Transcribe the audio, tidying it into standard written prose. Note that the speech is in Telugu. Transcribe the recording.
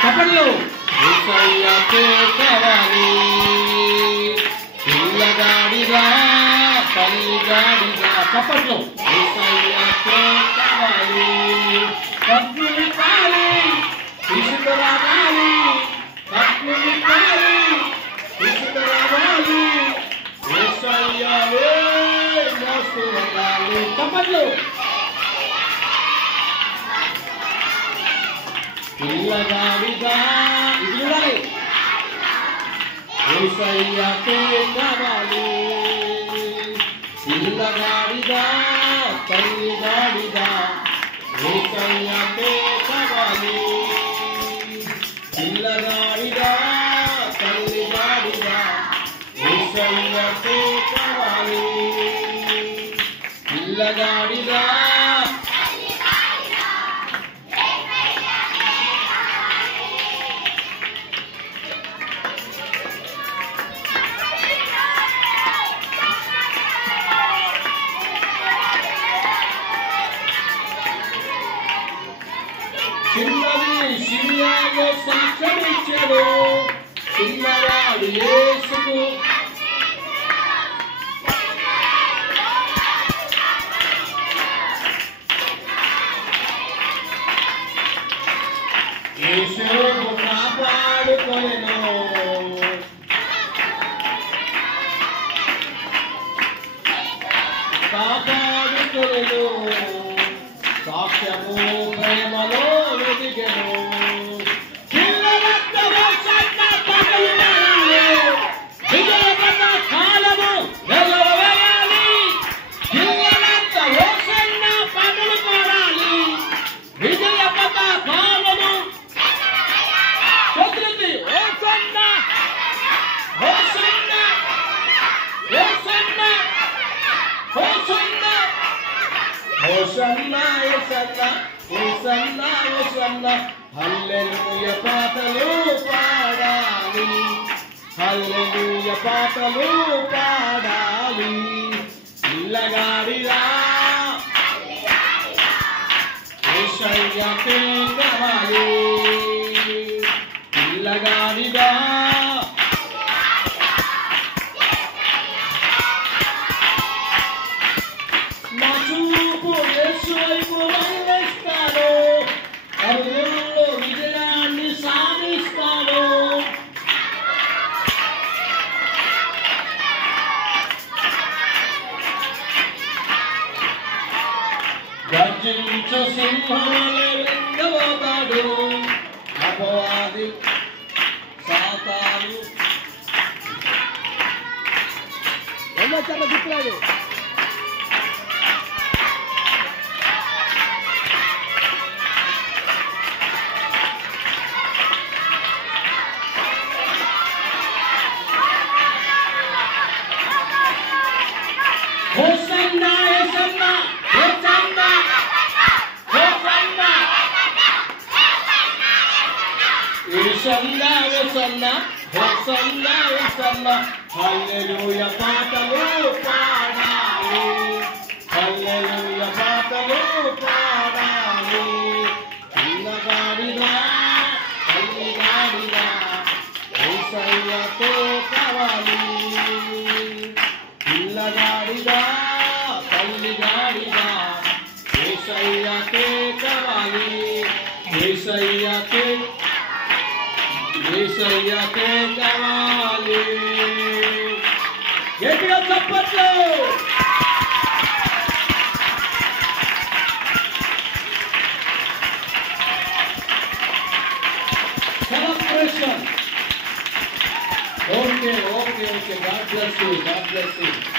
చప్పట్లు. యేసయ్యకే కావాలి పిల్లగాడిగా తల్లిగాడిగా. చప్పట్లు. యేసయ్యకే కావాలి పద్ముని కాలి తీసుకురావాలి పద్ముని కాలి తీసుకురావాలి యేసయ్యవే మోసుకురావాలి. చప్పట్లు. పిల్లగాడిగా ఇది చూడాలి. యేసయ్యకే కావాలి పిల్లగాడిగా తల్లిగాడిగా. యేసయ్యకే కావాలి పిల్లగాడిగా తల్లిగాడిగా. యేసయ్యకే కావాలి పిల్లగాడిగా. చిన్నది సిరియాలో సాక్ష్యమిచ్చాడు చిన్నవాడు యేసుకు. యేసును కాపాడుకొనెను కాపాడుకొనెను సాక్ష్యము ప్రేమలో వెతికెను. పిల్లలందరూ సన్న పగలు వేయాలి విజయపద కాలము ఎగరవేయాలి. పిల్లలందరూ సన్న పగలు కోరాలి విజయపద కాలము ప్రకృతి. ఓ సన్న ఓ సన్న ఓ సన్న ఓ సన్న హోసన్నా యేసన్నా యేసన్నా యేసన్నా. హల్లెలూయా పాటలు పాడాలి హల్లెలూయా పాటలు పాడాలి. పిల్లగాడిగా యేసయ్యకే కావాలి పిల్లగాడిగా. నా చూపు యేసు వైపు మళ్ళిస్తాను అరుణుల్లో విజయాన్ని సాధిస్తాను. గర్జించు సింహములు లెంగబోతాడు అపవాది సాతాను. చాలా దిక్కులాడు. హోసన్నా యేసన్నా యేసన్నా హోసన్నా యేసన్నా యేసన్నా హోసన్నా యేసన్నా. హల్లెలూయా పాటలు పాడాలి హల్లెలూయా పాటలు పాడాలి. పిల్లగాడిగా తల్లిగాడిగా యేసయ్యకే కావాలి పిల్లగాడిగా తల్లిగాడిగా. యేసయ్యకే కావాలి యేసయ్యకే యేసయ్యకే కావాలి. గట్టిగా చప్పట్లు. celebration. Okay. God bless you.